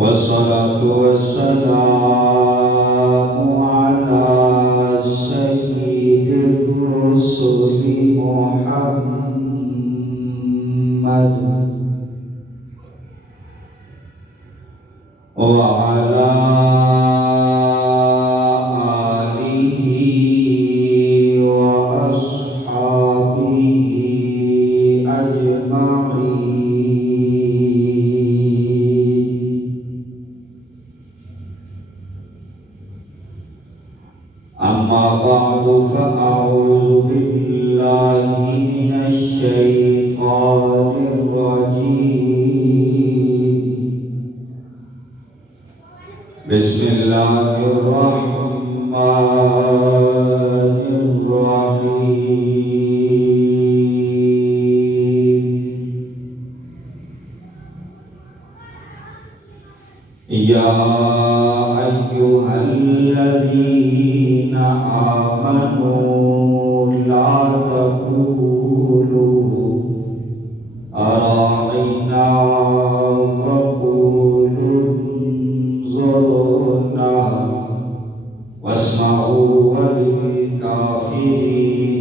والصلاة والسلام على سيد الرسل محمد وعلى آله وأصحابه أجمعين. أما بعد فأعوذ بالله من الشيطان الرجيم. بسم الله الرحمن الرحيم. يا أيها الذين آمنوا لا تقولوا راعنا وقولوا انظرنا واسمعوا وللكافرين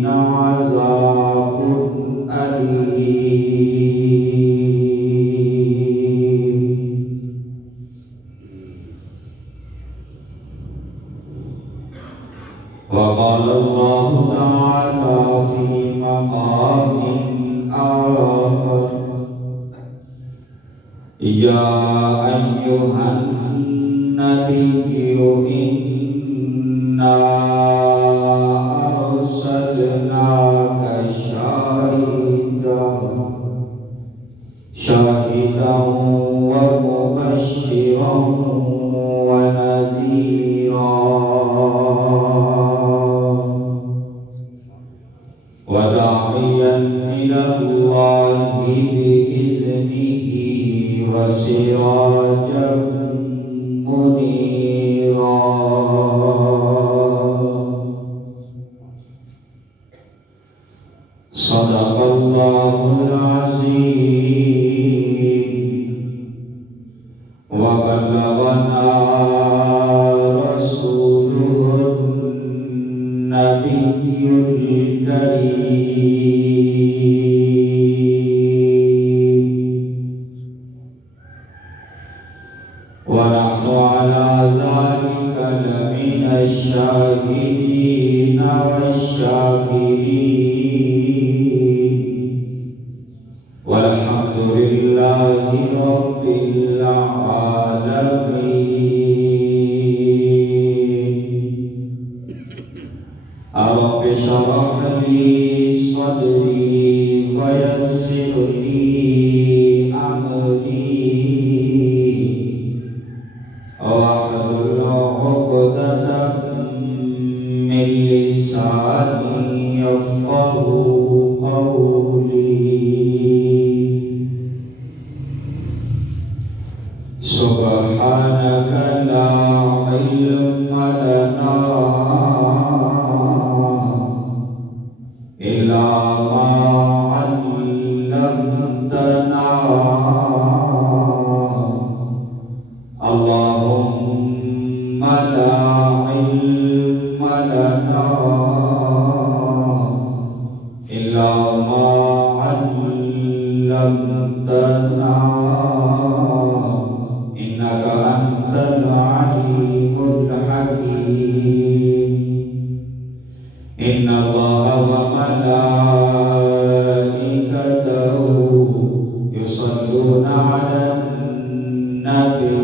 عذاب أليم. وقال الله تعالى في مقام آخر: يا أيها النبي إنا أرسلناك شاهدا ومبشرا ونذيرا وداعيا إلى الله بإذنه وسراجا منيرا. صدق الله العظيم وبلغنا رسوله النبي الكريم. ونحن على ذلك لمن الشاهدين والشاكرين والحمد لله رب العالمين. رب اشرح لي صدري ويسر لي أمري واحلل عقدة من لساني يفقهوا قولي. سبحانك لا علم لنا إلا ما علمتنا. اللهم لا علم لنا إلا ما علمتنا إنك أنت العليم الحكيم. إن الله وملائكته يصلون على النبي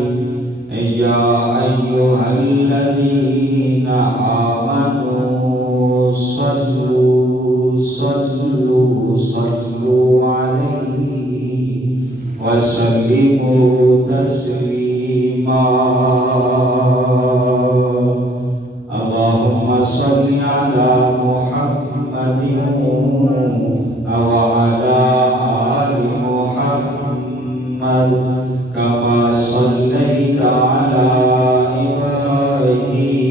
يا أيها الذين آمنوا صلوا عليه وسلموا تسليما. اللهم صل على محمد وعلى آل محمد كما صليت على إبراهيم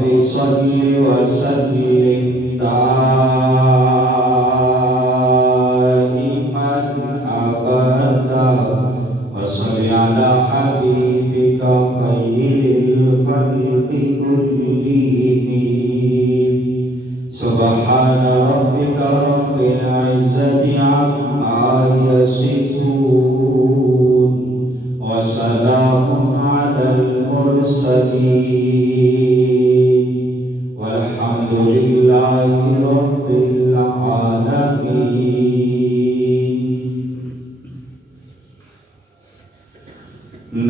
رب صل وسلم دائما أبدا وصل على حبيبك خير الخلق كلهم سبحان ربك رب العزة عما يصفون وسلام على المرسلين والحمد لله رب العالمين.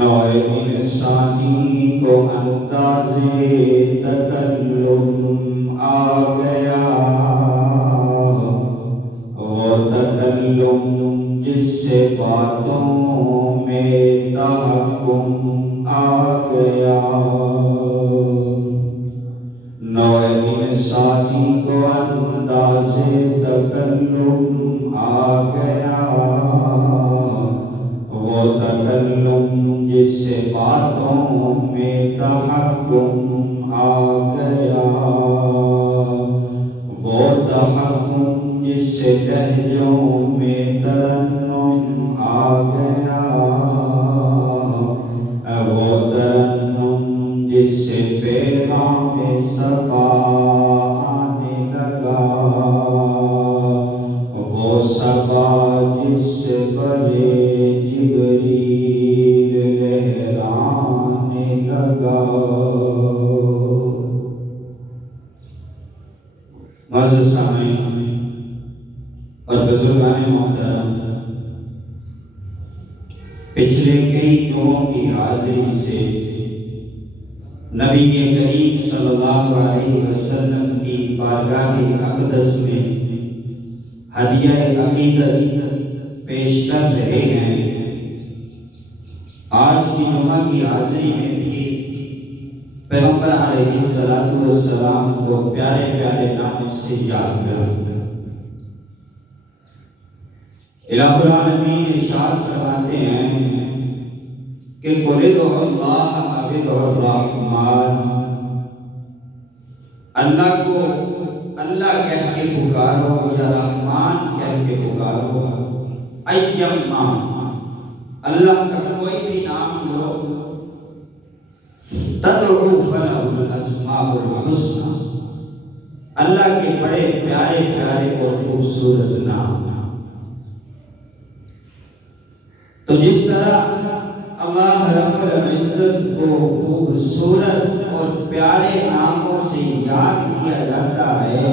نوع انسانی کو انداز تکلم آ گیا، وہ تکلم جس سے باتوں میں تحکم آ گیا. نوع انسانی کو انداز تکلم آ گیا، وہ تکلم جس سے باتوں میں تحکم آ گیا، وہ تحکم جس سے لہجوں میں ترنم آ گیا، وہ ترنم جس سے پیغام صفا آنے لگا، وہ صفا جس سے بڑے جبریل لہرانے لگا. معزز سامعین اور بزرگان محترم، پچھلے کئی جمعوں کی حاضری سے نبی کریم صلی اللہ علیہ وسلم کی بارگاہ اقدس میں ہدیہ عقیدت پیش کر رہے ہیں. آج کی جمعہ کی حاضری میں بھی پیغمبر علیہ السلام کو پیارے پیارے ناموں سے یاد کریں. الہ العالمین ارشاد فرماتے ہیں کہ قل ادعوا اللہ او ادعوا الرحمن، اللہ کو اللہ کہہ کے پکارو یا رحمان کہہ کے پکارو. ایما، اللہ کا کوئی بھی نام لو. تدعو فلہ الاسماء الحسنى، اللہ کے بڑے پیارے پیارے اور خوبصورت نام. تو جس طرح اللہ رب العزت کو خوبصورت اور پیارے ناموں سے یاد کیا جاتا ہے،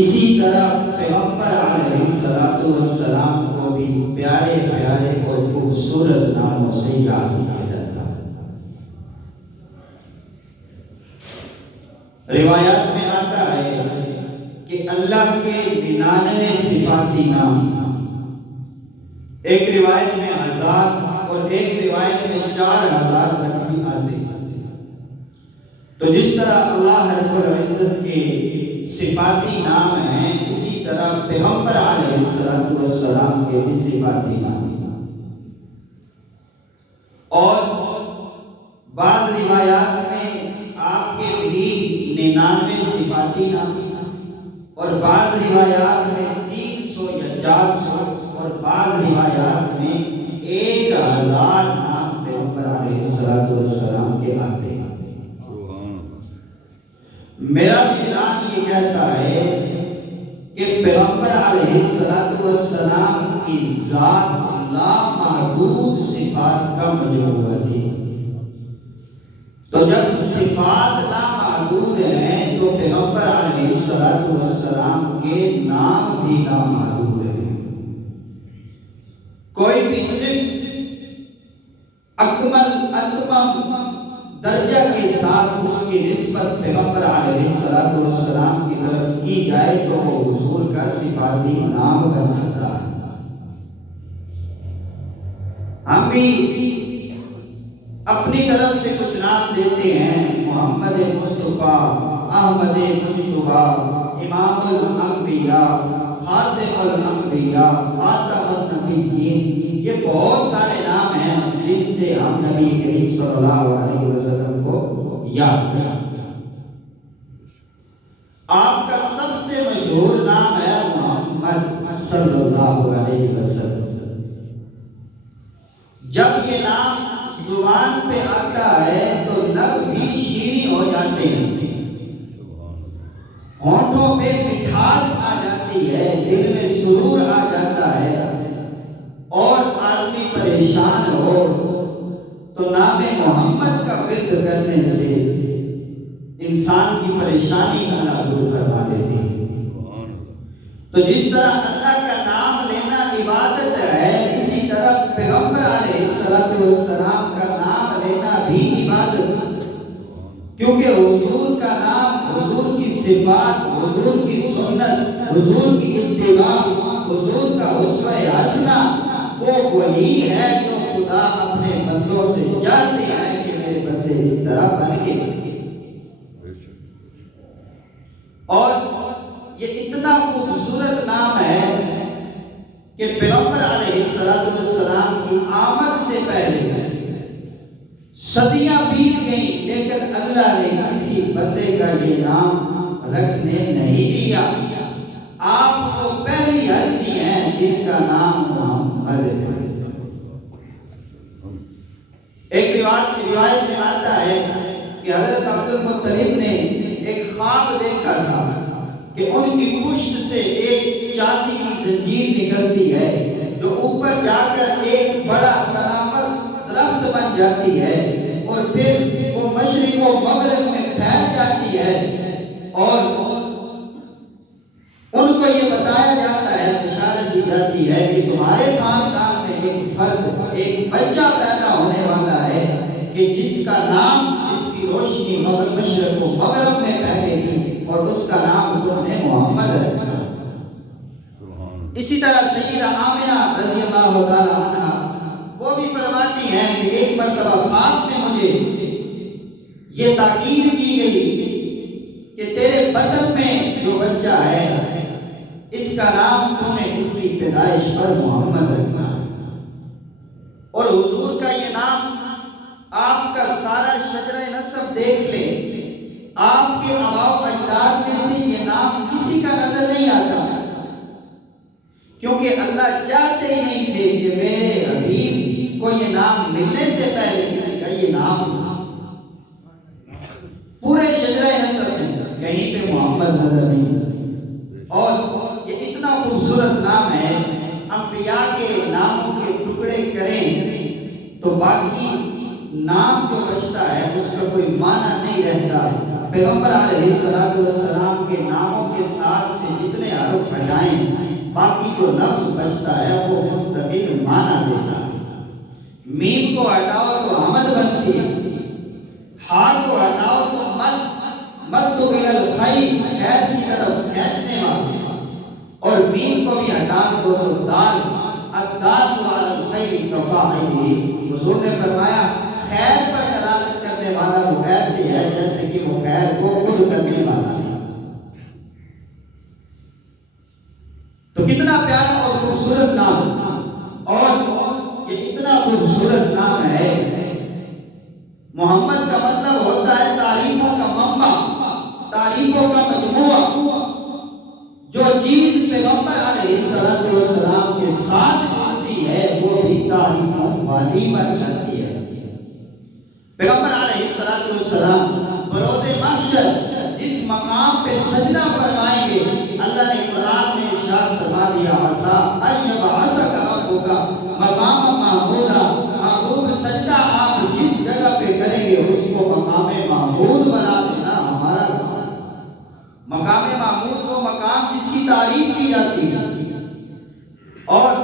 اسی طرح پیغمبر علیہ السلام کو بھی پیارے پیارے اور خوبصورت ناموں سے یاد کیا جاتا ہے. روایات میں آتا ہے کہ اللہ کے 99 صفاتی نام، ایک روایت میں 1000 اور ایک روایت میں 4000 تک بھی آتے ہیں. تو جس طرح اللہ رب العزت کے صفاتی نام ہیں، اسی طرح پیغمبر علیہ السلام کے بھی صفاتی نام ہیں. اور بعض روایات میں آپ کے بھی 99 صفاتی نام، اور بعض روایات میں 300 یا 400، اور بعض روایات میں 1000 نام پیغمبر علیہ السلام کے آتے ہیں. میرا اعلان یہ کہتا ہے کہ پیغمبر علیہ السلام کی ذات لامحدود صفات کا مجموعہ تھی. تو جب صفات لامحدود ہیں تو پیغمبر علیہ السلام کے نام بھی لامحدود ہیں. کوئی بھی صرف اکمل اتمم درجہ کے ساتھ اس کی نسبت پیغمبر علیہ السلام کی طرف کی جائے تو وہ حضور کا صفاتی نام بن جاتا ہے. ہم بھی اپنی طرف سے کچھ نام دیتے ہیں: محمد مصطفیٰ، احمد مجتبیٰ، امام الانبیاء، خاتم الانبیاء، خاتم النبیین. یہ بہت سارے نام ہیں جن سے ہم نبی کریم صلی اللہ علیہ وسلم کو یاد کریں. مشہور نام ہے محمد صلی اللہ علیہ وسلم۔ جب یہ نام زبان پہ آتا ہے تو لب بھی شیریں ہو جاتے ہیں، ہونٹوں پہ مٹھاس آ جاتی ہے، دل میں سرور آ جاتا ہے، اور آدمی پریشان ہو تو نام محمد کا ورد کرنے سے انسان کی پریشانی اللہ دور فرما دیتے ہیں۔ تو جس طرح اللہ کا نام لینا عبادت ہے، اسی طرح پیغمبر علیہ السلام کا نام لینا بھی عبادت ہے، کیونکہ حضور کا نام، حضور کی صفات، حضور کی سنت، حضور کی اتباع، حضور کا اسوہ حسنہ وہ وہی ہے جو خدا اپنے بندوں سے چاہتے ہیں کہ میرے بندے اس طرح بن کے، اور یہ اتنا خوبصورت نام ہے کہ پیغمبر علیہ السلام کی آمد سے پہلے صدیاں بیت گئیں، لیکن اللہ نے کسی بندے کا یہ نام رکھنے نہیں دیا۔ آپ وہ پہلی ہستی ہیں جن کا نام محمد ہے۔ ایک روایت میں آتا ہے کہ حضرت عبد المطلب نے ایک خواب دیکھا تھا کہ ان کی پشت سے ایک چاندی کی زنجیر نکلتی ہے جو اوپر جا کر ایک بڑا تناور درخت بن جاتی ہے، اور پھر وہ مشرق و مغرب میں پھیل جاتی ہے، اور ان کو یہ بتایا جاتا ہے، بشارت دی جاتی ہے کہ تمہارے خاندان میں ایک فرد، ایک بچہ پیدا ہونے والا ہے کہ جس کا نام، جس کی روشنی مشرق و مغرب میں پھیلے گی، اور اس کا نام تم نے محمد رکھا۔ اسی طرح سیدہ آمنہ رضی اللہ تعالی عنہ وہ بھی فرماتی ہیں کہ ایک مرتبہ خواب میں مجھے یہ تاکید کی گئی کہ تیرے بطن میں جو بچہ ہے اس کا نام تو نے اس کی پیدائش پر محمد رکھنا ہے۔ اور حضور کا یہ نام، آپ کا سارا شجرہ نسب دیکھ لیں، آپ کے آباء و اجداد میں سے یہ نام کسی کا نظر نہیں آتا، کیونکہ اللہ چاہتے ہی نہیں تھے کہ میرے حبیب کو یہ نام ملنے سے پہلے کسی کا یہ نام پورے شجرہ نسب میں کہیں پہ محمد نظر نہیں۔ اور یہ اتنا خوبصورت نام ہے، انبیاء کے ناموں کے ٹکڑے کریں تو باقی نام جو بچتا ہے اس کا کوئی معنی نہیں رہتا۔ پیغمبر علیہ السلام کے ناموں کے ساتھ سے جتنے حرف ہٹائیں، باقی جو لفظ بچتا ہے وہ مستقل معنی دیتا ہے۔ میم کو ہٹاؤ تو حمد بنتی ہے، ہاتھ کو ہٹاؤ تو مد الى الخیر، خیر کی طرف کھینچنے والی، اور میم کو بھی ہٹا دو تو دال، الدال علی الخیر کفاعلہ۔ حضور نے فرمایا خیر پر دلالت کرنے والا وہ ایسے ہے جیسے کہ وہ خیر کو خود کرنے والا ہے۔ تو کتنا پیارا اور خوبصورت نام، اور یہ اتنا خوبصورت نام ہے۔ محمد کا مطلب ہوتا ہے تعریفوں کا منبع، تعریفوں کا مجموعہ۔ جو چیز پیغمبر علیہ السلام کے ساتھ جڑتی ہے وہ بھی تعریفوں والی بن جاتی ہے۔ پیغمبر علیہ السلام بروز محشر جس مقام پہ سجدہ فرمائیں گے، اللہ نے قرآن میں ارشاد فرما دیا، عسیٰ ان یبعثک ربک مقاما محمودا، محبوب سجدہ آپ جس جگہ پہ کریں گے اس کو مقام محمود بنا دینا ہمارا کام۔ مقام محمود وہ مقام جس کی تعریف کی جاتی ہے، اور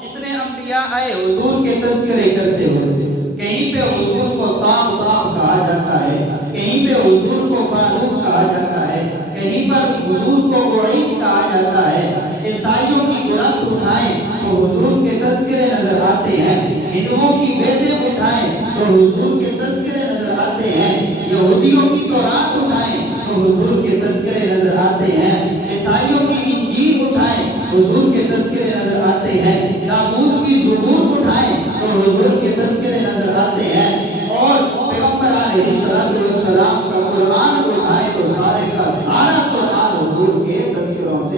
جتنے انبیاء آئے حضور کے تذکرے کرتے ہوئے، کہیں پہ حضور کو تاب کہا جاتا ہے، کہیں پہ حضور کو فاروق کہا جاتا ہے، کہیں پر حضور کو بعید کہا جاتا ہے۔ عیسائیوں کی گرنتھ اٹھائیں تو حضور کے تذکرے نظر آتے ہیں، ہندوؤں کی ویدیں اٹھائیں تو حضور کے تذکرے نظر آتے ہیں، یہودیوں کی تورات اٹھائیں تو حضور کے تذکرے نظر آتے ہیں، عیسائیوں کی انجیل اٹھائیں حضور کے تذکرے نظر آتے ہیں، داؤد کی زبور اٹھائیں تو حضور کے تذکرے نظر آتے ہیں، اور پیغمبر علیہ السلام کا قرآن اٹھائیں تو سارے کا سارا قرآن حضور کے تذکروں سے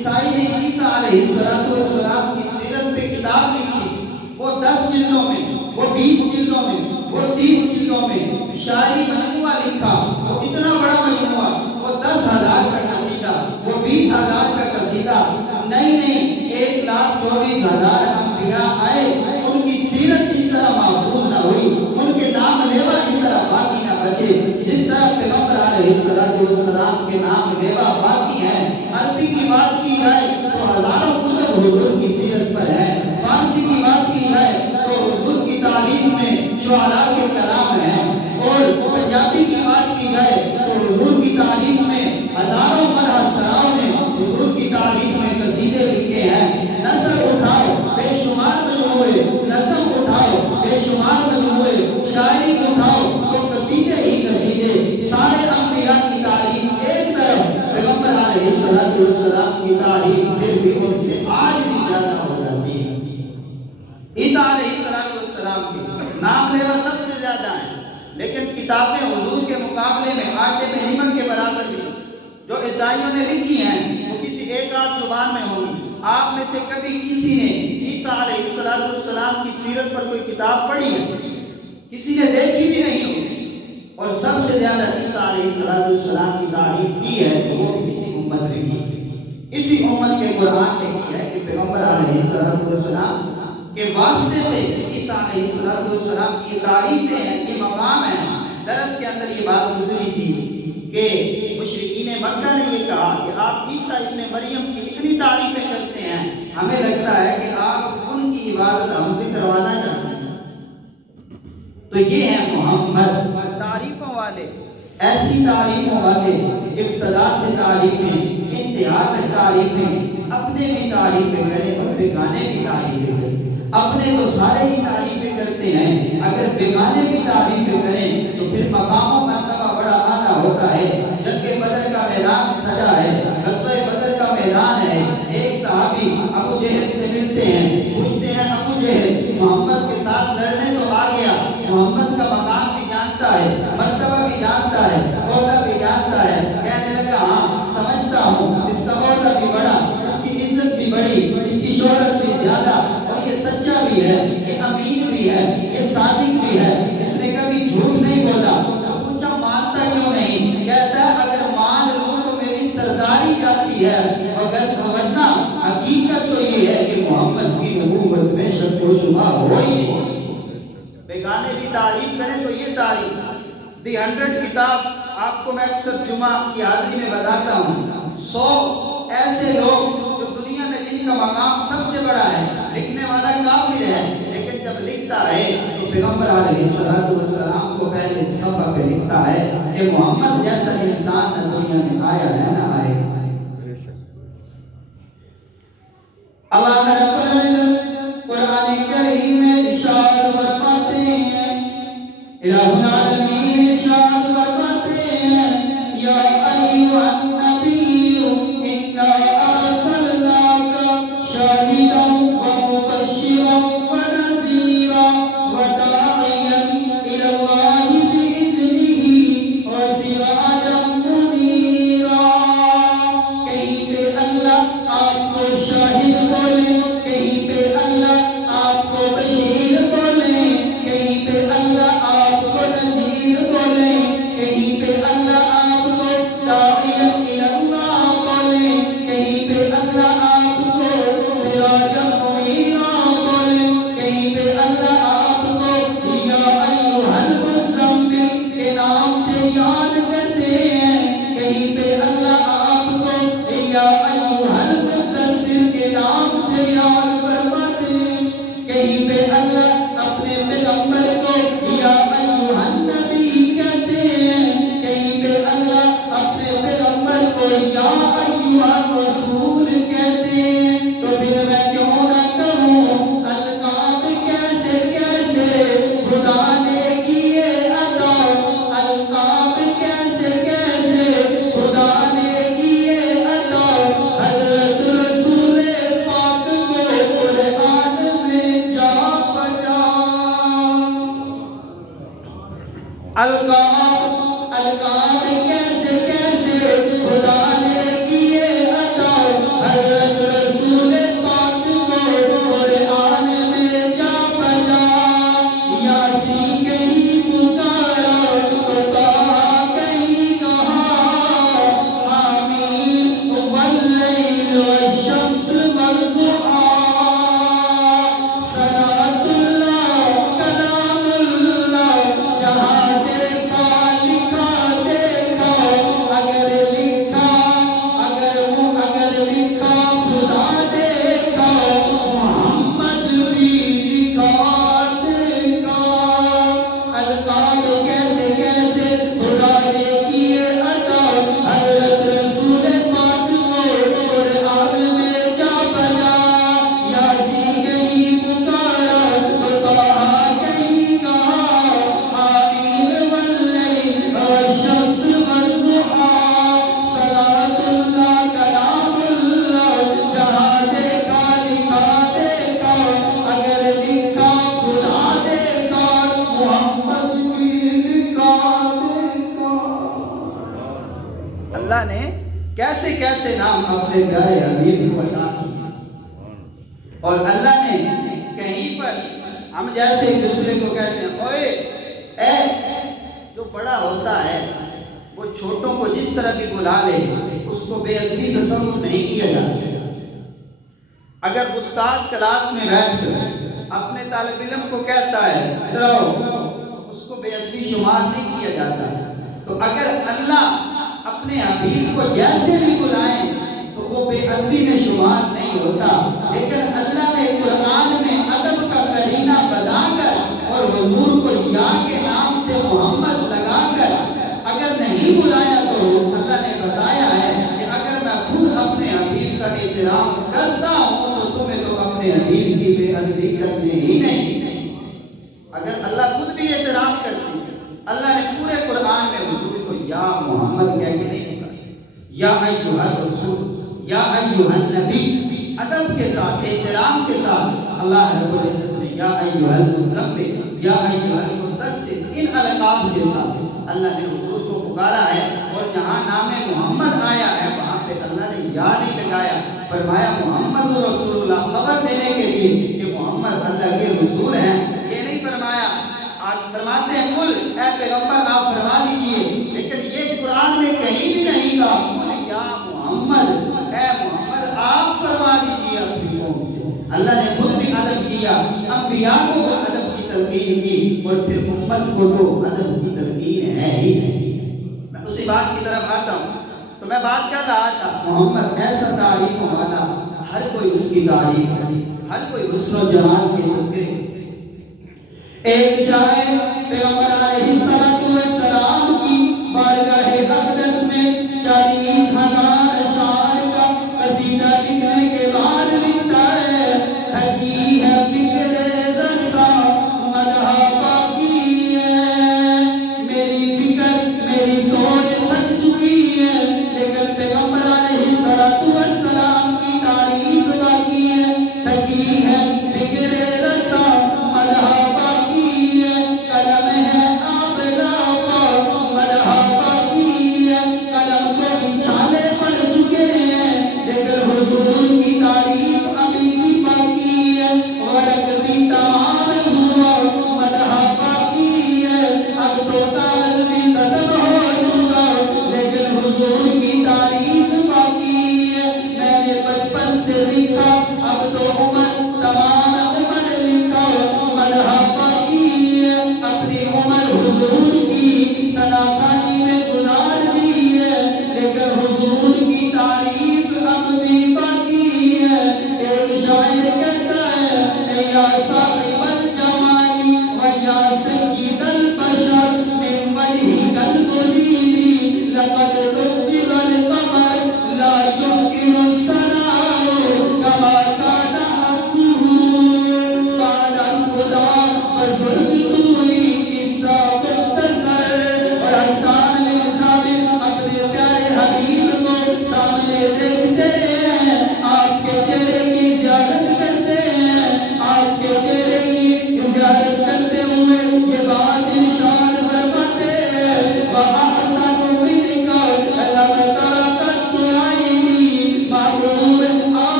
عیسائی نے عیسیٰ علیہ السلام کی سیرت پہ کتاب لکھی، وہ 10 جلدوں میں، وہ 20 جلدوں میں، وہ 30 جلدوں میں شاعری مجموعہ لکھا، وہ اتنا بڑا مجموعہ، وہ 10,000 کا قصیدہ، وہ 20,000 کا قصیدہ، نہیں 1,24,000 انبیاء آئے، ان کی سیرت اس طرح محفوظ نہ ہوئی، ان کے نام لیوا اس طرح باقی نہ بچے جس طرح پیغمبر علیہ السلام کے نام لیوا باقی ہیں۔ عربی کی بات کی جائے تو ہزاروں کتب حضور کی سیرت پر ہے، فارسی کی بات کی جائے تو حضور کی تعریف میں شعراء کے کلام ہیں، اور پنجابی کی بات کی جائے تو حضور کی تعریف میں ہزاروں مدح سراؤں نے حضور کی تعریف میں قصیدے لکھے ہیں۔ نثر اٹھاؤ بے شمار مجموعے، نظم اٹھاؤ بے شمار مجموعے، شاعری اٹھاؤ تو قصیدے ہی قصیدے، سارے انبیاء کی تعریف ایک طرف، پیغمبر علیہ السلام کی تعریف پھر بھی ان سے آج بھی زیادہ ہو جاتی ہے۔ عیسیٰ علیہ السلام کے نام لیوا سب سے زیادہ ہیں، لیکن کتابیں حضور کے مقابلے میں آٹے میں نمک کے برابر بھی جو عیسائیوں نے لکھی ہیں وہ کسی ایک آدھ زبان میں ہوگی۔ آپ میں سے کبھی کسی نے عیسیٰ علیہ السلام کی سیرت پر کوئی کتاب پڑھی ہے؟ کسی نے دیکھی بھی نہیں ہوگی۔ اور سب سے زیادہ عیسیٰ علیہ السلام کی تعریف کی ہے تو وہ اسی امت نے کی، اسی امت کے قرآن نے کی ہے کہ پیغمبر علیہ السلام کے واسطے سے عیسیٰ علیہ السلام کی تعریفیں ہیں، یہ مقام ہے۔ درس کے اندر یہ بات گزری تھی کہ مشرکین مکہ نے یہ کہا کہ آپ عیسیٰ ابن مریم کی اتنی تعریفیں کرتے ہیں، ہمیں لگتا ہے کہ آپ ان کی عبادت ہم سے کروانا چاہتے ہیں۔ تو یہ ہیں محمد تعریفوں والے، ایسی تعریفوں والے، ابتدا سے تعریفیں، انتہا تک تعریفیں، اپنے بھی تعریفیں کریں اور بیگانے بھی تعریفیں کریں۔ اپنے تو سارے ہی تعریفیں کرتے ہیں، اگر بیگانے بھی تعریفیں کریں تو پھر مقام و مرتبہ بڑا اعلیٰ ہوتا ہے۔ جنگ بدر کا میدان سجا ہے، غزوہ بدر کا میدان ہے، ایک صحابی ابو جہل سے ملتے ہیں، پوچھتے ہیں ابو جہل محمد کے ساتھ لڑنے تو آ گیا، محمد کا مقام بھی جانتا ہے، مرتبہ بھی جانتا ہے، عہدہ بھی جانتا ہے، کہنے لگا ہاں سمجھتا ہوں، اس کا عہدہ بھی بڑا، اس کی عزت بھی بڑی، اس کی شہرت بھی زیادہ، اور یہ سچا بھی ہے، یہ امین بھی ہے، یہ صادق بھی ہے، اس نے کبھی جھوٹ نہیں بولا۔ پوچھا مانتا کیوں نہیں؟ کہتا ہے اگر مان لوں تو میری سرداری جاتی ہے، ورنہ حقیقت تو یہ ہے کہ محمد کی نبوت میں شک و شبہ ہو ہی نہیں۔ بیگانے بھی تعریف کریں تو یہ تعریف دی 100 کتاب آپ کو میں اکثر جمعہ کی حاضری میں بتاتا ہوں، 100 ایسے لوگ جو دنیا میں جن کا مقام سب سے بڑا ہے، لکھنے والا کافر ہے، لیکن جب لکھتا ہے تو پیغمبر علیہ السلام کو پہلے صفحہ پہ لکھتا ہے کہ محمد جیسا انسان نہ دنیا میں آیا ہے نہ آئے گا۔ اللہ رب العزت قرآن کریم میں ارشاد فرماتے ہیں، الہ العالمین ارشاد فرماتے ہیں، یا ایھا النبی انا ارسلناک شاہدا ومبشرا ونذیرا وداعیا الی اللہ باذنہ وسراجا منیرا۔ کہیں پہ اللہ آپ کو شاہد بولے، کہیں پہ اللہ آپ کو بشیر بولے، کہیں پہ اللہ آپ کو نذیر بولے، کہیں پہ اللہ آپ کو داعی الی اللہ بولے، کہیں پہ اللہ آپ کو سراج منیرا بولے، کہیں پہ اللہ آپ کو یا ایھا المزمل کے نام سے یاد کرتے ہیں، کہیں پہ اللہ آپ کو یا ایھا المدثر کے نام سے یاد فرماتے ہیں، کہیں پہ اللہ اپنے پیغمبر کو یا ایھا النبی کہتے ہیں، کہیں پہ اللہ اپنے پیغمبر کو یا ایھا الرسول کہتے ہیں۔ تو پھر میں کیوں نہ کہوں القاب کیسے کیسے خدا نے کیے عطا، القاب کیسے کیسے خدا نے کیے عطا، حضرت رسول پاک کو قرآن میں جا بجا۔ القاب کیسے کیسے خدا نے کیے عطا، اللہ نے کیسے کیسے نام اپنے پیارے حبیب کو عطا کیے. اور اللہ نے کہیں پر ہم جیسے ایک دوسرے کو کہتے ہیں اوئے اے، جو بڑا ہوتا ہے وہ چھوٹوں کو جس طرح بھی بلا لے اس کو بے ادبی تصور نہیں کیا جاتا. اگر استاد کلاس میں بیٹھ کر اپنے طالب علم کو کہتا ہے ادھر آؤ، اس کو بے ادبی شمار نہیں کیا جاتا. تو اگر اللہ اپنے حبیب کو جیسے بھی بلائیں تو وہ بے ادبی میں شمار نہیں ہوتا. لیکن اللہ نے قرآن میں ادب کا کرینہ بتا کر اور حضور کو یا کے نام سے محمد لگا کر اگر نہیں بلایا تو اللہ نے بتایا ہے کہ اگر میں خود اپنے حبیب کا احترام کرتا ہوں تو تمہیں تو اپنے حبیب کی بے ادبی کرنے ہی نہیں. اگر اللہ خود بھی احترام کرتی ہے، اللہ نے پورے قرآن میں حضور کو یا محمد کہہ کے نہیں پکارا. یا ایھا الرسول، یا ایھا النبی، ادب کے ساتھ احترام کے ساتھ اللہ رب العزت نے یا ایھا المزمل، یا ایھا المدثر، ان القاب کے ساتھ اللہ نے حضور کو پکارا ہے. اور جہاں نام محمد آیا ہے وہاں پہ اللہ نے یا نہیں لگایا، فرمایا محمد رسول اللہ، خبر دینے کے لیے کہ محمد اللہ کے رسول ہیں. یہ نہیں فرمایا. آج فرماتے ہیں کل اے پیغمبر آپ فرما دیجئے، لیکن یہ قرآن میں کہیں بھی نہیں کہا کل یا محمد، اے محمد آپ فرما دیجئے اپنی قوم سے. اللہ نے خود بھی ادب کیا، انبیاء کو ادب کی تلقین کی، اور پھر امت کو تو ادب کی تلقین ہے ہی ہے. میں اسی بات کی طرف آتا ہوں. تو میں بات کر رہا تھا محمد ایسا تعریف والا، ہر کوئی اس کی تعریف ہے، ہر کوئی حسن و جمال کے تذکرے. ایک شاعر پیغمبر علیہ السلام کی بارگاہ اقدس میں 40,000 اشعار کا قصیدہ لکھنے کے بعد لکھتا ہے حقی ہے فکر رسا مدح باقی ہے، میری فکر میری سوچ تھک چکی ہے لیکن پیغمبر علیہ السلام کی تعریف باقی ہے. حقی ہے فکر رسا مدح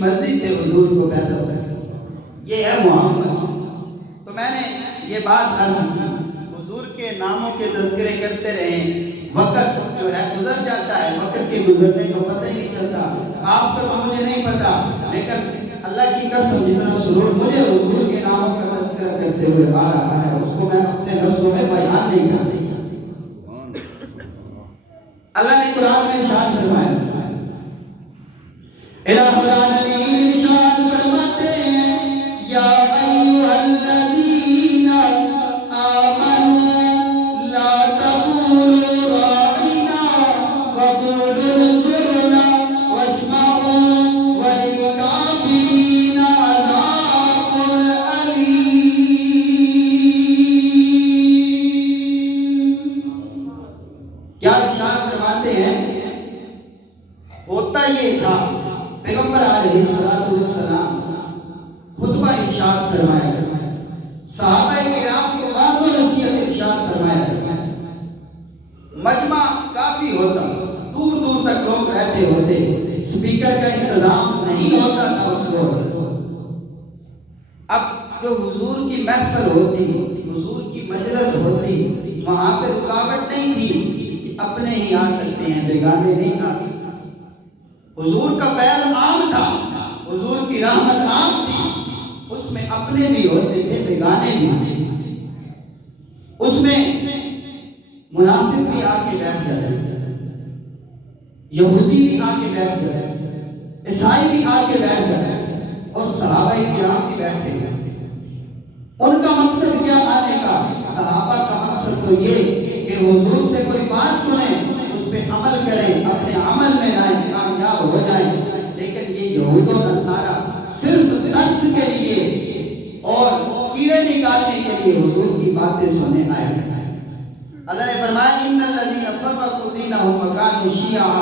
مرضی سے حضور کو پیدا کیا. یہ ہے محمد. تو میں نے یہ بات عرض کی حضور کے ناموں کے تذکرے کرتے رہیں، وقت جو ہے گزر جاتا ہے، وقت کے گزرنے کا پتہ ہی نہیں چلتا. آپ کو تو مجھے نہیں پتا، لیکن اللہ اللہ کی قسم جتنا سرور مجھے حضور کے ناموں کا تذکرہ کرتے ہوئے آ رہا ہے اس کو میں اپنے لفظوں میں بیان نہیں کر سکتا۔ اللہ نے قرآن میں ارشاد فرمایا، الہ العالمین ارشاد فرماتے ہیں، یا ایھا الذین آمنوا لا تقولوا راعنا وقولوا انظرنا واسمعوا وللکافرین عذاب علیم۔ کیا ارشاد فرماتے ہیں؟ ہوتا یہ تھا پیغمبر علیہ السلام خطبہ ارشاد فرمایا کرتے ہیں، صحابہ کرام کو واضح نصیحت ارشاد فرمایا کرتے ہیں، مجمع کافی ہوتا، دور دور تک لوگ بیٹھے ہوتے، اسپیکر کا انتظام نہیں ہوتا تھا اس وقت۔ اب جو حضور کی محفل ہوتی، حضور کی مجلس ہوتی، وہاں پہ رکاوٹ نہیں تھی کہ اپنے ہی آ سکتے ہیں بیگانے نہیں آ سکتے۔ حضور کا فیض عام تھا، حضور کی رحمت عام تھی، اس میں اپنے بھی ہوتے تھے بیگانے بھی ہوتے تھے، اس میں منافق بھی آ کے بیٹھ جاتے تھے، یہودی بھی آ کے بیٹھ جاتے، عیسائی بھی آ کے بیٹھ جاتے، اور صحابہ کرام بھی بیٹھے ہوئے۔ ان کا مقصد کیا آنے کا؟ صحابہ کا مقصد تو یہ کہ حضور سے کوئی بات سنیں، اس پہ عمل کریں، اپنے عمل میں لائیں، کامیاب ہو جائیں۔ لیکن یہ یہود و نصارہ صرف طنز کے لیے اور کیڑے نکالنے کے لیے حضور کی باتیں سننے آیا کرتے ہیں۔ اللہ نے فرمایا، ان الذین فرقوا دینہم وکانوا شیعا،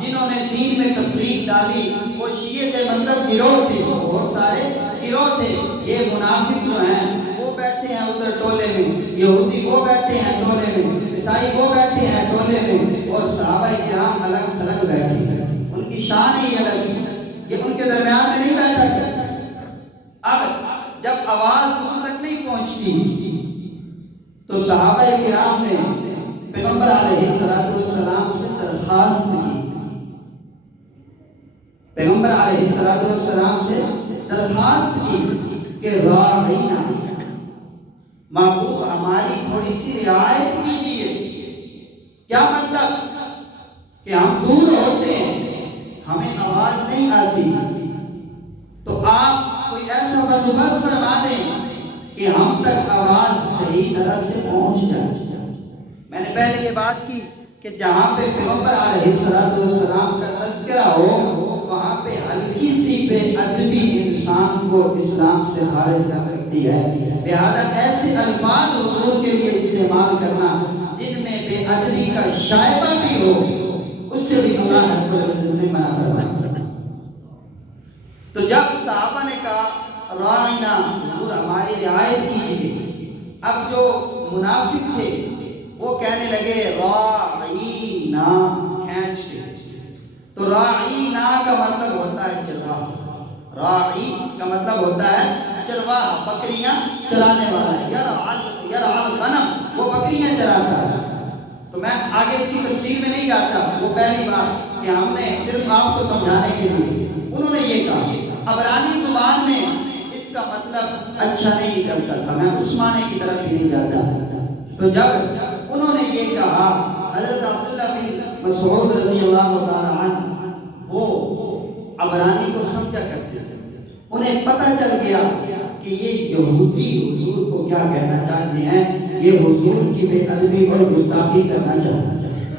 جنہوں نے دین میں تفریق ڈالی وہ شیعہ تھے، مطلب گروہ تھے، وہ بہت سارے گروہ تھے۔ یہ منافق جو ہیں وہ بیٹھے ہیں ادھر ٹولے میں، یہودی وہ بیٹھے ہیں ٹولے میں، عیسائی وہ بیٹھے ہیں ٹولے میں، اور صحابہ کرام الگ تھلگ بیٹھے ہیں۔ ان کی شان ہی الگ ہے، یہ ان کے درمیان میں نہیں بیٹھا کرتے۔ اب جب آواز دور تک نہیں پہنچتی تو صحابہ کرام نے پیغمبر علیہ السلام سے درخواست کی، پیغمبر علیہ السلام سے درخواست کی کہ راعینا، محبوب ہماری تھوڑی سی رعایت کیجیے۔ کیا مطلب؟ کہ ہم دور ہوتے ہیں، ہمیں آواز نہیں آتی، تو آپ کوئی ایسا بندوبست فرما دیں کہ ہم تک آواز صحیح طرح سے پہنچ جائے۔ میں نے پہلے یہ بات کی کہ جہاں پہ پیغمبر علیہ السلام کا تذکرہ ہو وہاں پہ ہلکی سی بے ادبی انسان کو اسلام سے خارج کر سکتی ہے، لہذا ایسے الفاظ حضور کے لیے استعمال کرنا جن میں بے ادبی کا شائبہ بھی ہو، اس سے بھی اللہ رب العزت نے منع فرمایا۔ تو جب صحابہ نے کہا راعینا، حضور ہماری رعایت کیجیے، اب جو منافق تھے وہ کہنے لگے راعینا، کھینچ کے۔ تو راعینا کا مطلب ہوتا ہے چرواہا، راعی کا مطلب ہوتا ہے چرواہا، بکریاں چلانے والا، یرعى الغنم، وہ بکریاں چلاتا ہے۔ تو میں آگے اس کی تفصیل میں نہیں جاتا، وہ پہلی بات کہ ہم نے صرف آپ کو سمجھانے کے لیے انہوں نے یہ کہا۔ عبرانی زبان میں اس کا مطلب اچھا نہیں نکلتا تھا، میں اس معنی کی طرف بھی نہیں جاتا۔ تو جب انہوں نے یہ کہا، حضرت عبداللہ بن مسعود رضی اللہ تعالی عنہ وہ عبرانی کو سمجھا کرتے تھے، انہیں پتہ چل گیا کہ یہ یہودی حضور کو کیا کہنا چاہتے ہیں، یہ حضور کی بے ادبی اور گستاخی کرنا چاہتے ہیں۔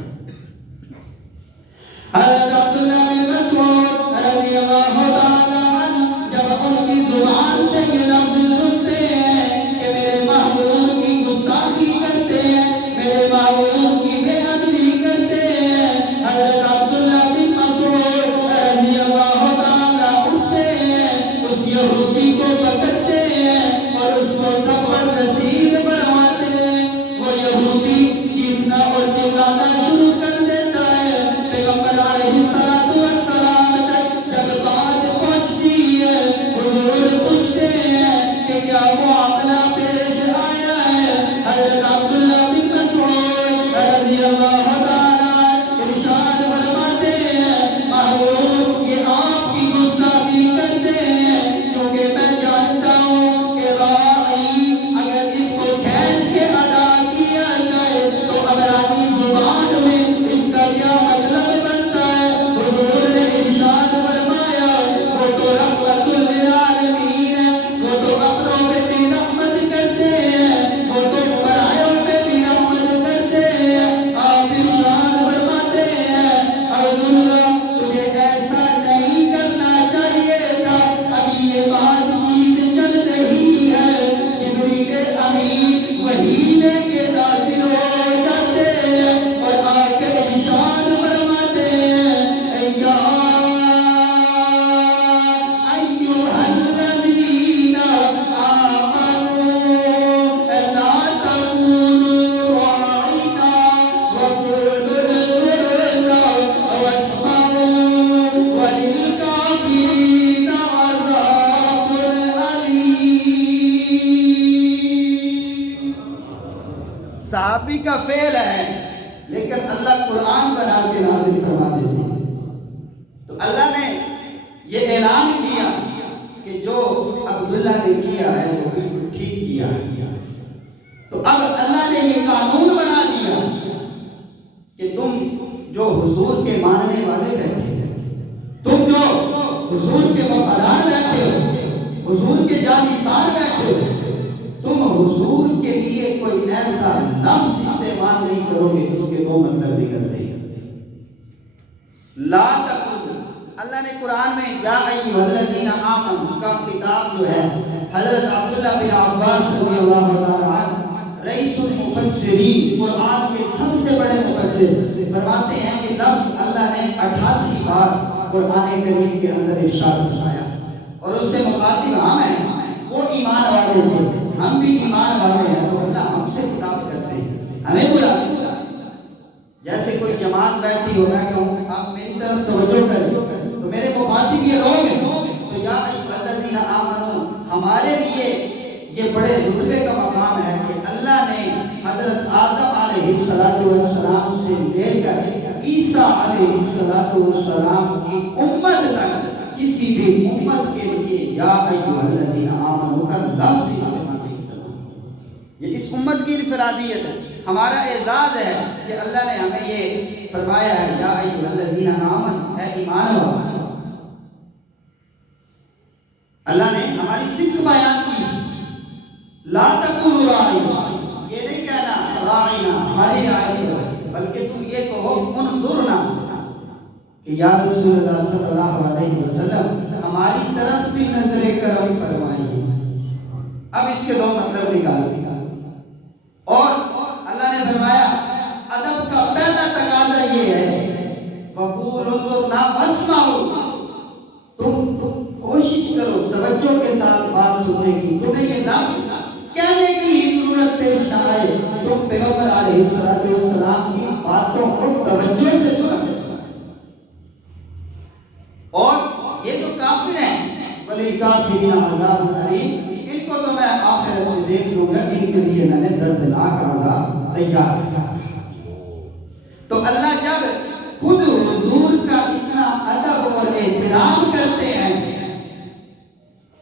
حضرت عبداللہ بن مسعود رضی اللہ تعالی عنہ جب ان کی زبان سے یہ لفظ سنتے ہیں کہ میرے محبوب کی گستاخی کرتے ہیں، میرے محبوب کی بے ادبی کرتے ہیں، حضرت عبداللہ بن مسعود رضی اللہ تعالی اٹھتے ہیں، اس یہودی کو پکڑتے ہیں اور اس کو تھپڑ رسید بنواتے ہیں۔ وہ یہودی چیخنا اور چلانا شروع کر دیتا ہے۔ پیغمبر علیہ السلام صحابی کا فعل ہے، لیکن اللہ قرآن بنا کے نازل فرما دیتے ہیں۔ تو اللہ نے یہ اعلان کیا کہ جو عبداللہ نے کیا ہے وہ بالکل ٹھیک کیا ہے۔ تو اب اللہ نے یہ قانون بنا دیا کہ تم جو حضور کے ماننے والے بیٹھے ہو، تم جو حضور کے وفادار بیٹھے ہو، حضور کے جانثار بیٹھے ہو، تم حضور کے لیے کوئی ایسا لفظ استعمال نہیں کرو گے جس کے دو مطلب نکلتے ہیں۔ لا تقولوا، اللہ نے قرآن میں یا ایھا الذین آمنوا کا خطاب جو ہے حضرت عبداللہ بن عباس رضی اللہ تعالی عنہ رئیس المفسرین، قرآن کے سب سے بڑے مفسر، فرماتے ہیں کہ لفظ اللہ نے 88 بار قرآن کریم کے اندر ارشاد فرمایا، اور اس سے مخاطب ہم ہیں، وہ ایمان والے تھے، ہم بھی ایمان والے ہیں، تو اللہ ہم سے خطاب کرتے ہیں، ہمیں بلاتے ہیں۔ جیسے کوئی جماعت بیٹھی ہو، میں کہوں آپ میری طرف توجہ کریں تو میرے مخاطب یہ لوگ ہیں، تو یا ایھا الذین آمنوا ہمارے لیے یہ بڑے رتبے کا مقام ہے کہ اللہ نے حضرت آدم علیہ السلام سے لے کر عیسیٰ علیہ السلام کی امت تک کسی بھی امت کے لیے یا ایھا الذین آمنوا کا لفظ استعمال نہیں کرنا۔ یہ اس امت کی انفرادیت ہے، ہمارا اعزاز ہے کہ اللہ نے ہمیں یہ فرمایا ہے یا ایھا الذین آمنوا، اے ایمان والو۔ اللہ نے ہماری صفت بیان کی، لا تقولوا راعنا، یہ نہیں کہنا راعنا ہماری رعایت کرو، بلکہ تم یہ کہو انظرنا کہ یا رسول اللہ صلی اللہ علیہ وسلم ہماری طرف بھی نظر کرم فرمائیے۔ اب اس کے دو مطلب نکال دیا، اور اللہ نے فرمایا ادب کا پہلا تقاضا یہ ہے وقولوا انظرنا واسمعوا، تم کوشش کرو توجہ کے ساتھ بات سننے کی، تمہیں یہ لفظ کہنے کی ضرورت پیش نہ آئے، تم پیغمبر علیہ السلام کی باتوں کو توجہ سے سنا۔ اور یہ تو کافر ہیں، وَلِلْكَافِرِينَ عَذَابٌ أَلِيمٌ، ان کو تو میں آخرت میں دیکھ لوں گا، ان کے لیے میں نے دردناک عذاب تیار کیا۔ تو اللہ جب خود حضور کا اتنا ادب اور احترام کرتے ہیں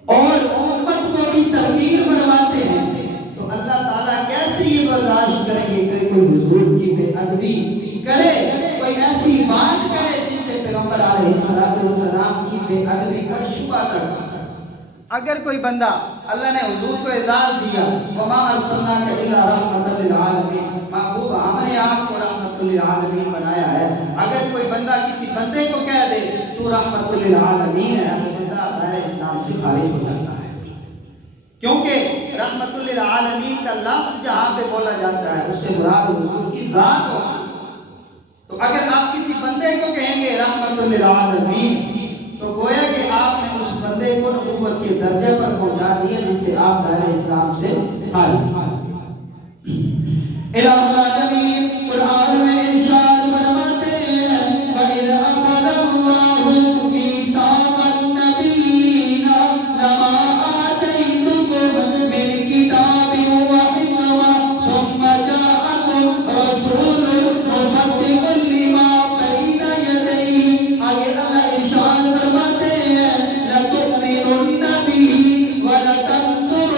اور امت کو بھی تلقین فرماتے ہیں، تو اللہ تعالیٰ کیسے یہ برداشت کریں گے کہ کوئی حضور کی بے ادبی کرے، کوئی ایسی بات کرے جس سے پیغمبر علیہ السلام کی بے ادبی کا شبہ تک۔ اگر کوئی بندہ، اللہ نے حضور کو اعزاز دیا وَمَا أَرْسَلْنَاكَ إِلَّا رَحْمَةً لِلْعَالَمِينَ، محبوب ہم نے آپ کو رحمت للعالمین بنایا ہے، اگر کوئی بندہ کسی بندے کو کہہ دے تو رحمت للعالمین ہے، وہ بندہ دائرہ اسلام سے خارج ہو جاتا ہے، کیونکہ رحمت للعالمین کا لفظ جہاں پہ بولا جاتا ہے اس سے مراد حضور کی ذات ہو۔ تو اگر آپ کسی بندے کو کہیں گے رحمت للعالمین تو گویا کہ آپ نے اس بندے کو نبوت کے درجے پر پہنچا دیا جس سے آپ دائرہ اسلام سے خارج۔ الہ العالمین قرآن میں ارشاد فرماتے ہیں وَإِذْ أَخَذَ اللَّهُ مِيثَاقَ النَّبِيِّينَ لَمَا آتَيْتُكُم مِّنْ كِتَابٍ وَحِكْمَةٍ ثُمَّ جَاءَكُمْ رَسُولٌ مُصَدِّقٌ لِّمَا بَيْنَ يَدَيْهِ، آگے اللہ ارشاد فرماتے ہیں لَتُؤْمِنُنَّ بِهِ وَلَتَنصُرُنَّ،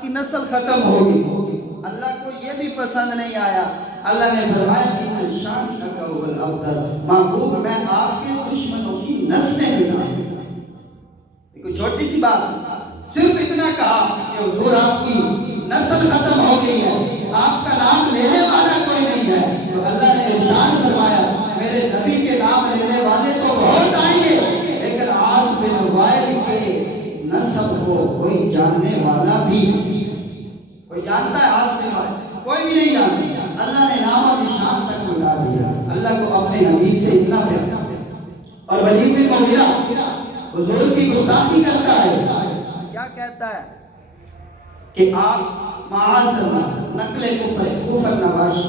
آپ کی نسل ختم ہوگی. اللہ کو یہ بھی پسند نہیں آیا. اللہ نے فرمایا کہ شانئک هو الابتر، محبوب میں آپ کے دشمنوں کی نسلیں مٹا دوں گا. دیکھو چھوٹی سی بات، صرف اتنا کہا کہ حضور آپ کی نسل ختم ہو گئی ہے، آپ کا نام لینے والا کوئی نہیں ہے. تو اللہ نے ارشاد فرمایا میرے نبی کے نام لینے والے تو بہت آئیں گے، لیکن عاص بن وائل کے نسب کو کوئی جاننے والا بھی نہیں. کوئی جانتا ہے عاص بن وائل؟ کوئی بھی نہیں جانتا. اللہ نے نام و نشان تک مٹا دیا. اللہ کو اپنے حبیب سے اتنا پیار. اور ولید بن مغیرہ حضور کی گستاخی کرتا ہے. کیا کہتا ہے کہ آپ معاذ اللہ نقل کفر نواشی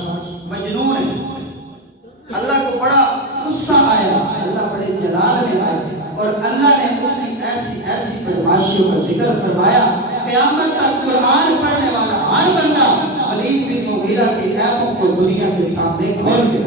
مجنون ہیں. اللہ کو بڑا غصہ آیا، اللہ بڑے جلال میں آیا، اور اللہ نے اس کی ایسی ایسی بدماشیوں کا ذکر فرمایا. قیامت تک قرآن پڑھنے والا ہر بندہ ولید بن مغیرہ کے عیبوں کو دنیا کے سامنے کھول کے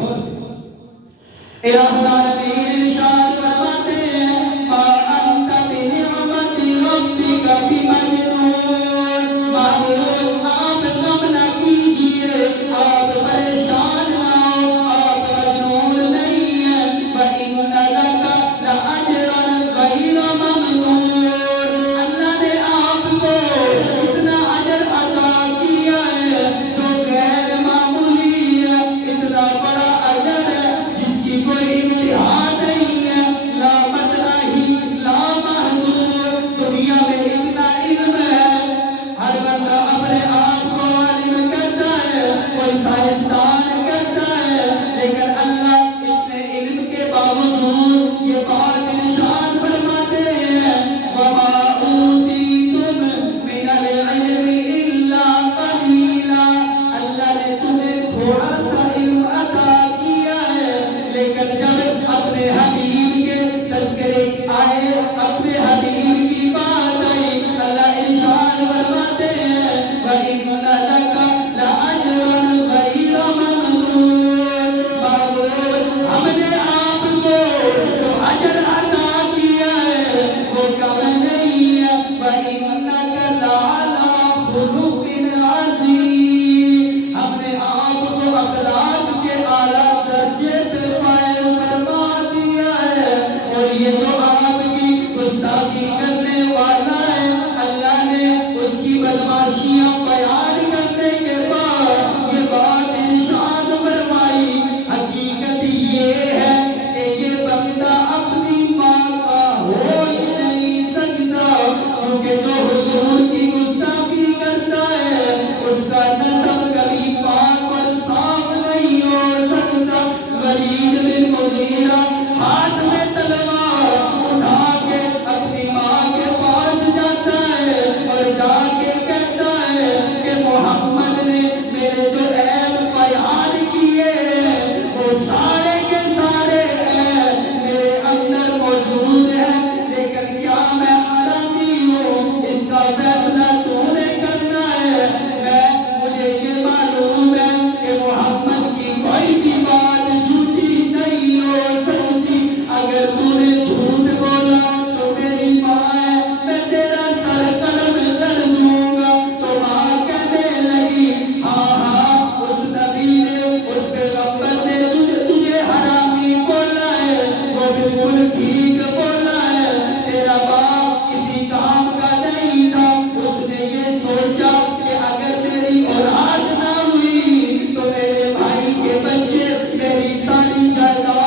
الہ العالمین ارشاد فرماتے ہیں ما انت بنعمت ربک بمجنون. محبوب آپ غم نہ کیجئے، آپ پریشان نہ ہو، آپ مجنون نہیں ہیں. وَإِنَّ لَكَ لَأَجْرًا غَيْرَ مَمْنُونٍ. اللہ نے آپ کو اتنا اجر عطا کیا ہے جو غیر معمولی ہے، اتنا بڑا اجر ہے جس کی کوئی انتہا نہیں ہے. لا متناہی لا محدود. دنیا میں اتنا علم ہے، ہر بندہ اپنے آپ کو عالم کہتا ہے، کوئی سائنسدان کہتا ہے، لیکن اللہ اتنے علم کے باوجود یہ بات ارشاد فرماتے ہیں وَمَا أُوتِيتُم مِّنَ الْعِلْمِ إِلَّا قَلِيلًا. اللہ نے تمہیں تھوڑا سا علم عطا کیا ہے، لیکن جب اپنے حبیب کے تذکرے آئے، اپنے حبیب کی بات آئی، اللہ ارشاد فرماتے ہیں وَإِنَّ لَكَ لَأَجْرًا غَيْرَ مَمْنُونٍ. محبوب ہم نے آپ کو جو اجر عطا کیا ہے وہ کم نہیں ہے. وَإِنَّكَ لَعَلَىٰ خُلُقٍ عَظِيمٍ. ہم نے آپ کو اخلاق کے اعلیٰ درجے پہ فائز فرما دیا ہے. اور یہ جو آپ کی گستاخی کرنے والا ہے، اللہ نے اس کی بدماشیاں بیان کرنے کے بعد یہ بات ارشاد فرمائی. حقیقت یہ ہے کہ یہ بندہ اپنی ماں کا ہو ہی نہیں سکتا، کیونکہ جو حضور کی گستاخی کرتا ہے اس کا نسب کبھی پاک اور صاف نہیں ہو سکتا. ولید بن مغیرہ ہاتھ میں تلوار اٹھا کے اپنی ماں کے پاس جاتا ہے اور جا کے کہتا ہے کہ محمد نے میرے جو عیب بیان کیے ہیں وہ سارے کے سارے عیب میرے اندر موجود ہیں، لیکن کیا میں حرامی ہوں؟ اس کا فیصلہ تو نے کرنا ہے. مجھے یہ معلوم ہے کہ محمد کی کوئی بھی بات جھوٹی نہیں ہو سکتی. اگر تو نے جھوٹ بولا تو میری ماں ہے، میں تیرا سر قلم کر دوں گا. تو ماں کہنے لگی ہاں ہاں اس نبی نے، اس پیغمبر نے تجھے حرامی بولا ہے، وہ بالکل ٹھیک بولا ہے. تیرا باپ کسی کام کا نہیں تھا، اس نے یہ سوچا کہ اگر میری اولاد نہ ہوئی تو میرے بھائی کے بچے میری ساری جائیداد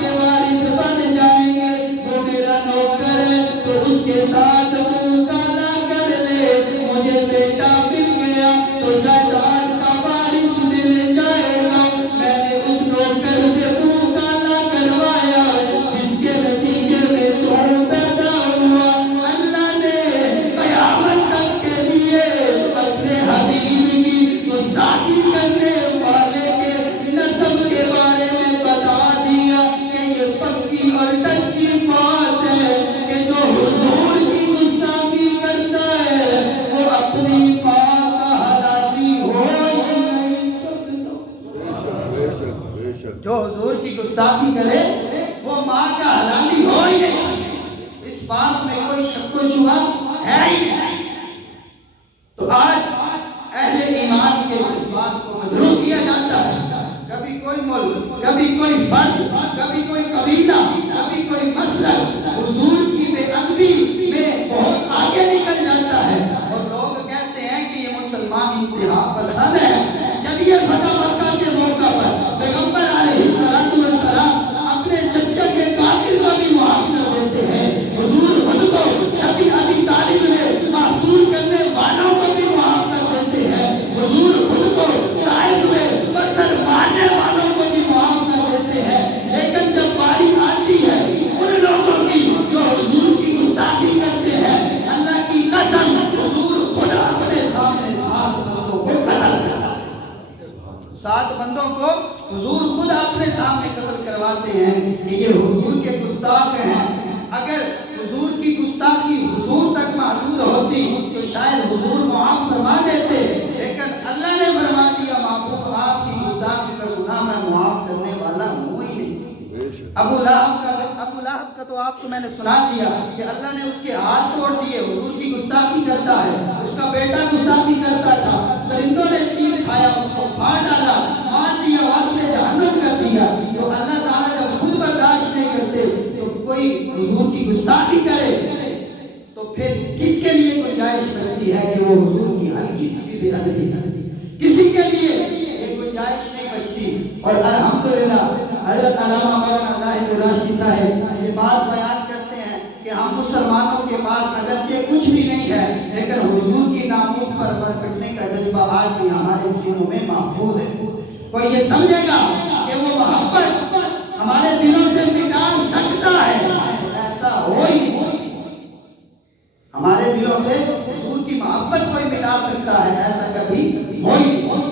کے وارث بن جائیں گے. وہ میرا نوکر ہے تو اس کے ساتھ منہ کالا کر لے. مجھے بیٹا مل گیا تو جائیداد کا وارث مل جائے گا. میں نے اس نوکر سے منہ کالا کروایا جس کے نتیجے میں تو پیدا ہوا. اللہ نے قیامت تک کے لیے اپنے حبیب کی گستاخی کرنے والے کے نسب کے بارے میں بتا دیا کہ یہ پکی اور ٹکی بات ہے کہ جو حضور کی گستاخی کرتا ہے وہ اپنی ماں کا حلالی ہو ہی نہیں سکتا. جو حضور کی گستاخی کرے وہ ماں کا حلالی ہو ہی نہیں سکتا. اس بات میں کوئی شک و شبہ ہے ہی نہیں. 7 بندوں کو حضور خود اپنے سامنے قتل کرواتے ہیں کہ یہ حضور کے گستاخ ہیں. اگر حضور کی گستاخی حضور تک محدود ہوتی تو شاید حضور معاف فرما دیتے، لیکن اللہ نے فرما دیا محبوب آپ کی گستاخی کا گناہ میں معاف کرنے والا ہوں ہی نہیں. ابو لہب کا تو آپ کو میں نے سنا دیا کہ اللہ نے اس کے ہاتھ توڑ دیے، حضور کی گستاخی کرتا ہے، اس کا بیٹا گستاخی کرتا تھا، درندوں نے چیر کھایا، اس کو پھاڑ ڈالا، مار دیا، واسطے جہنم کر دیا. تو اللہ تعالیٰ جب خود برداشت نہیں کرتے تو کوئی حضور کی گستاخی کرے تو پھر کس کے لیے گنجائش بچتی ہے کہ وہ حضور کی ہلکی سی بھی بے ادبی کرے؟ کسی کے لیے یہ گنجائش نہیں بچتی. اور الحمدللہ حضرت علامہ مولانا زاہد راشدی صاحب یہ بات بیان کرتے ہیں کہ ہم مسلمانوں کے پاس اگرچہ کچھ بھی نہیں ہے لیکن حضور کی ناموس پر پٹنے کا جذبہ آج بھی ہمارے سینوں میں محفوظ ہے. کوئی یہ سمجھے گا کہ وہ محبت ہمارے دلوں سے مٹا سکتا ہے؟ ایسا ہو ہی نہیں سکتا. ہمارے دلوں سے حضور کی محبت کوئی مٹا سکتا ہے؟ ایسا کبھی ہو ہی نہیں سکتا.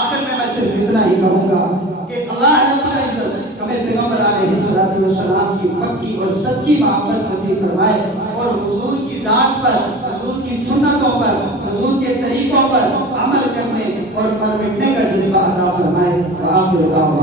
آخر میں صرف اتنا ہی کہوں گا کہ اللہ رب العزت ہمیں پیغمبر علیہ السلام کی پکی اور سچی محبت نصیب فرمائے اور حضور کی ذات پر، حضور کی سنتوں پر، حضور کے طریقوں پر عمل کرنے اور پر مٹنے کا جذبہ عطا فرمائے. وآخر دعوانا